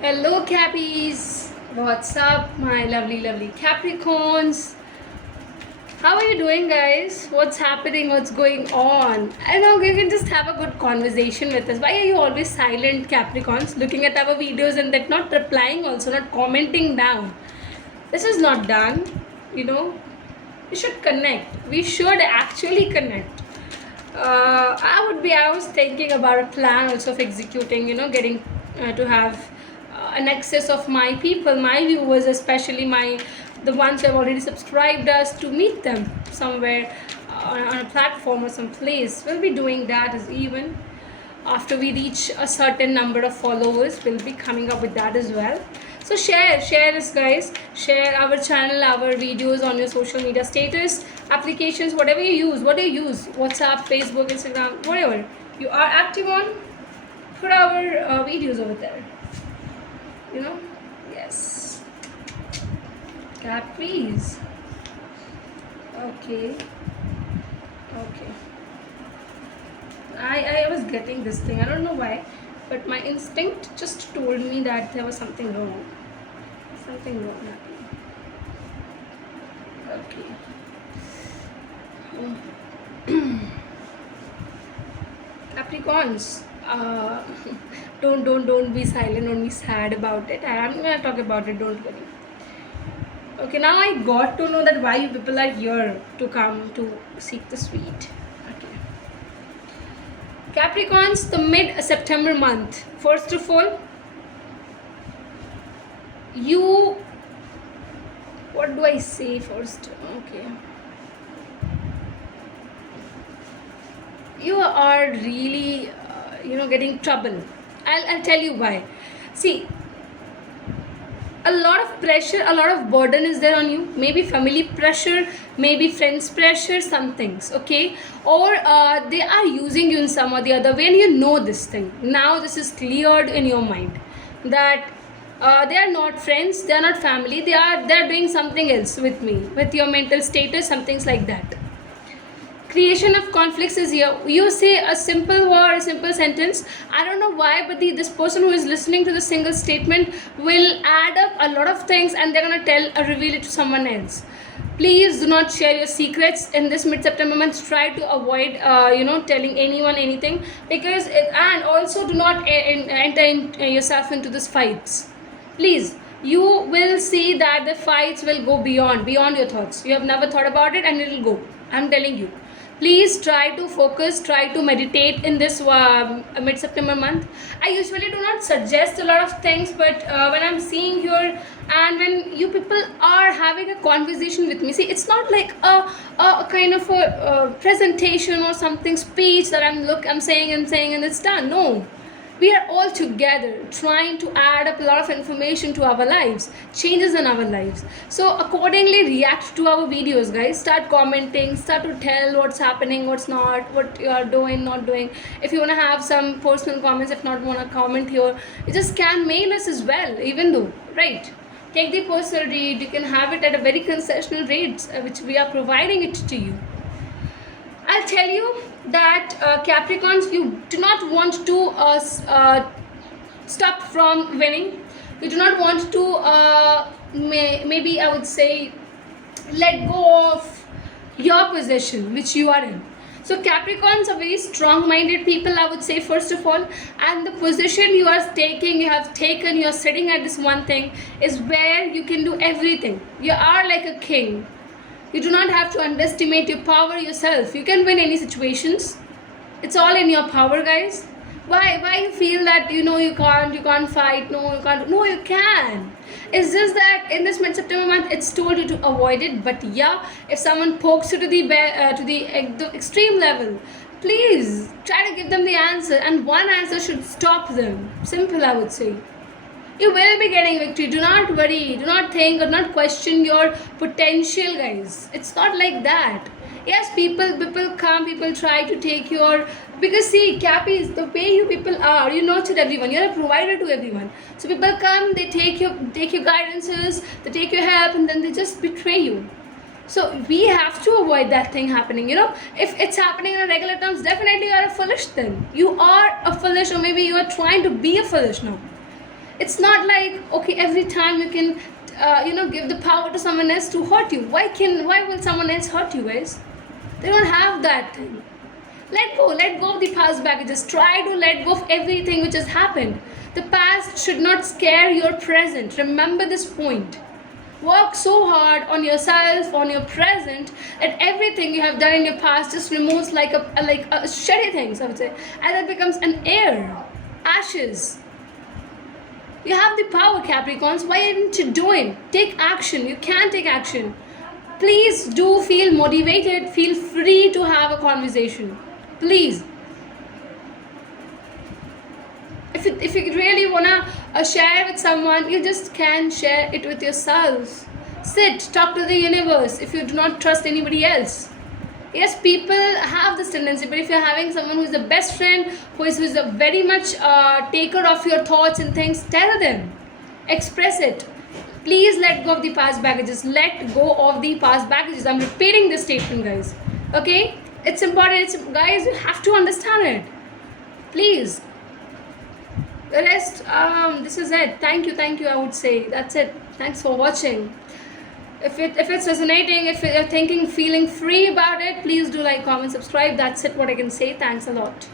Hello Cappies! What's up, my lovely, lovely Capricorns? How are you doing, guys? What's happening? What's going on? I know you can just have a good conversation with us. Why are you always silent, Capricorns? Looking at our videos and that not replying, also not commenting down. This is not done, you know. We should connect. We should actually connect. I was thinking about a plan also of executing, getting to have an access of my people, my viewers, especially the ones who have already subscribed us, to meet them somewhere on a platform or some place. We'll be doing that as even after we reach a certain number of followers. We'll be coming up with that as well. So share us, guys. Share our channel, our videos on your social media status applications, whatever you use. What do you use? WhatsApp, Facebook, Instagram, whatever you are active on. Put our videos over there. Yes. Please. Okay. I was getting this thing. I don't know why, but my instinct just told me that there was something wrong. Something wrong happening. Okay. Capricorns, don't be silent. Don't be sad about it. I'm gonna talk about it. Don't worry. Okay, now I got to know that why you people are here to come to seek the sweet. Okay. Capricorns, the mid-September month. First of all, what do I say first? Okay. You are really, getting trouble. I'll tell you why. See, a lot of pressure, a lot of burden is there on you. Maybe family pressure, maybe friends pressure, some things, okay? Or they are using you in some or the other way, and you know this thing. Now this is cleared in your mind that they are not friends, they are not family, they're doing something else with me, with your mental status, some things like that. Creation of conflicts is here. You say a simple word, a simple sentence. I don't know why, but this person who is listening to the single statement will add up a lot of things, and they're gonna reveal it to someone else. Please do not share your secrets in this mid-September month. Try to avoid, telling anyone anything, and also do not enter yourself into these fights. Please. You will see that the fights will go beyond your thoughts. You have never thought about it, and it will go. I'm telling you. Please try to focus, try to meditate in this mid-September month. I usually do not suggest a lot of things, but when I'm seeing here and when you people are having a conversation with me, see, it's not like a kind of a presentation or something, speech that I'm saying and it's done. No. We are all together trying to add up a lot of information to our lives, changes in our lives. So accordingly react to our videos, guys. Start commenting, start to tell what's happening, what's not, what you are doing, not doing. If you want to have some personal comments, if not want to comment here, you just can mail us as well, even though, right? Take the personal read. You can have it at a very concessional rates, which we are providing it to you. I'll tell you that Capricorns, you do not want to stop from winning. You do not want to maybe I would say let go of your position which you are in. So Capricorns are very strong-minded people, I would say, first of all, and the position you are taking, you're sitting at this one thing is where you can do everything. You are like a king. You do not have to underestimate your power yourself. You can win any situations. It's all in your power, guys. Why you feel that you can't fight? No, you can't. No, you can. It's just that in this mid-September month, it's told you to avoid it. But yeah, if someone pokes you to the extreme level, please try to give them the answer, and one answer should stop them. Simple, I would say. You will be getting victory. Do not worry. Do not think or not question your potential, guys. It's not like that. Yes, people come, people try to take your, because see, Cappy is the way you people are. You nurture everyone. You're a provider to everyone. So people come, they take your guidances, they take your help, and then they just betray you. So we have to avoid that thing happening. If it's happening in a regular terms, definitely you are a foolish then. You are a foolish, or maybe you are trying to be a foolish now. It's not like, okay, every time you can give the power to someone else to hurt you. Why will someone else hurt you, guys? They don't have that thing. Let go of the past baggages. Try to let go of everything which has happened. The past should not scare your present. Remember this point. Work so hard on yourself, on your present, that everything you have done in your past just removes like a shitty things, I would say, and it becomes an air, ashes. You have the power, Capricorns. Why aren't you doing? Take action. You can take action. Please do feel motivated, feel free to have a conversation. Please. If you really wanna share with someone, you just can share it with yourself. Sit, talk to the universe if you do not trust anybody else. Yes, people have this tendency, but if you're having someone who is the best friend, who is a very much taker of your thoughts and things, tell them, express it. Please let go of the past baggages. Let go of the past baggages. I'm repeating this statement, guys. Okay? It's important. Guys, you have to understand it. Please. The rest, this is it. Thank you, I would say. That's it. Thanks for watching. If it's resonating, if you're feeling free about it, please do like, comment, subscribe. That's it, what I can say. Thanks a lot.